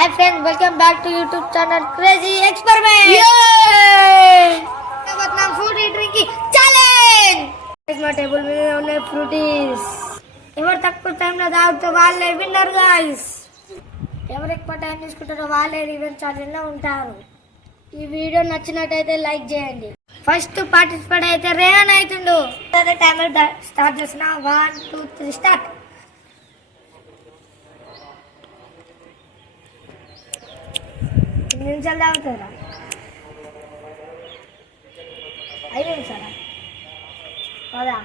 Hi friends, welcome back to YouTube channel Crazy Experiment. Yay! Now food drinking challenge. Guys, my table में only fruities. ఎవరు తక్కువ టైంలో తాగితే వాళ్ళే winner guys. ఎవరు ఎక్కువ టైం తీసుకుంటారో వాళ్ళే రివెంజ్ ఛాలెంజ్ లో ఉంటారు. ఈ వీడియో నచ్చినట్టయితే లైక్ చేయండి. ఫస్ట్ పార్టిసిపేట్ అయితే రేహాన్ అవుతుండు. అదే టైమర్ స్టార్ట్ చేసిన 1 2 3 స్టార్ట్. నిమిషాలు తాగుతారా? 5 నిమిషాలా? కదా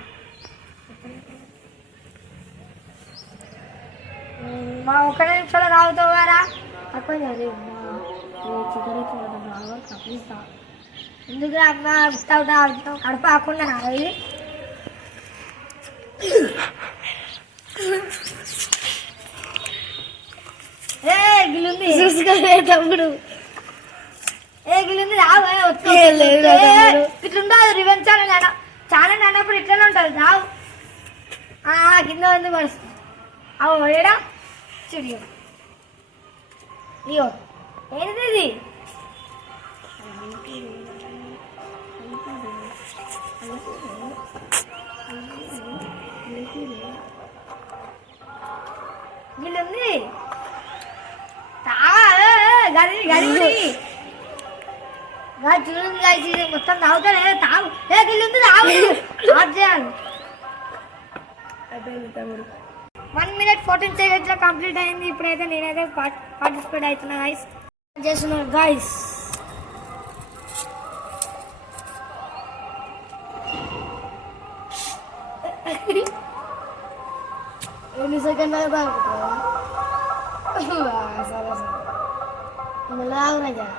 మా 1 నిమిషాలు తాగుతావు కదా తక్కువ చికెన్ ఎందుకు అమ్మ తాగుతావు కడప ఆకుండా అవి ఏ గిల్లుంది చూసుకోలే తమ్ముడు ఏ గిల్లుంది ఇట్లుండదు రివెంజ్ ఛాలెంజ్ అన్న ఛాలెంజ్ అన్నప్పుడు ఇట్లనే ఉంటుంది రావు కింద ఉంది పడుతుంది అవు ఏడా చూడు ఇయో ఏంటిది గిల్లుంది గది గది చూడండి గాయస్ మొత్తం తాగుతాడే తాగు ఏ గిల్లుంది తాగు స్టార్ట్ చేయాలి 1 minute 14 seconds లో కంప్లీట్ అయింది. ఇప్పుడైతే నేనైతే పార్టిసిపేట్ అవుతున్నా గాయస్ చేస్తున్నారు గాయస్. ఎన్ని సెకండ్ సరే మెల్లగా జర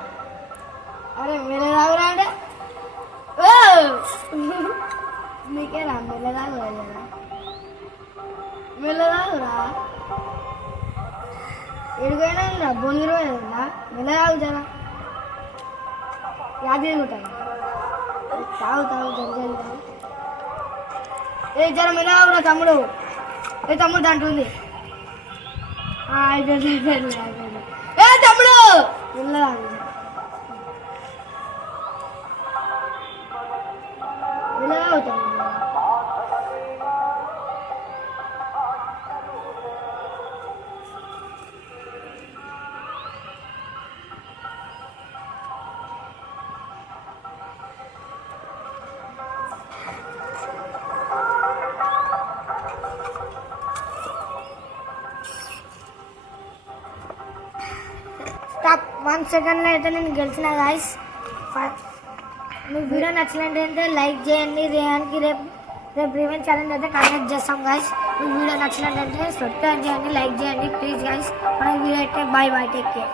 అరే మెల్లగా అంటే నీకేనా మెల్లగా జరా మెల్లగా ఎడిపోయినా ఉందా బొంగిలో ఉందా మెల్లగా జరా యాది ఉంటాను తాగు తాగు జర ఏ జర మెల్లగా తమ్ముడు ఏ తమ్ముడు దాంట్లో ఉంది ఏ తమ్ముడు మెల్లగా మెల్లగా అవుతాను స్టాప్ 1 సెకండ్లో అయితే నేను గెలిచిన గాయస్. మీకు వీడియో నచ్చినట్టయితే లైక్ చేయండి. రేహాన్కి రేపు రివెంజ్ ఛాలెంజ్ అయితే కండక్ట్ చేస్తాం గాయస్. మీకు వీడియో నచ్చినట్టయితే సబ్స్క్రైబ్ చేయండి, లైక్ చేయండి ప్లీజ్ గాయస్. మన వీడియో అయితే బాయ్ బాయ్ టేక్ కేర్.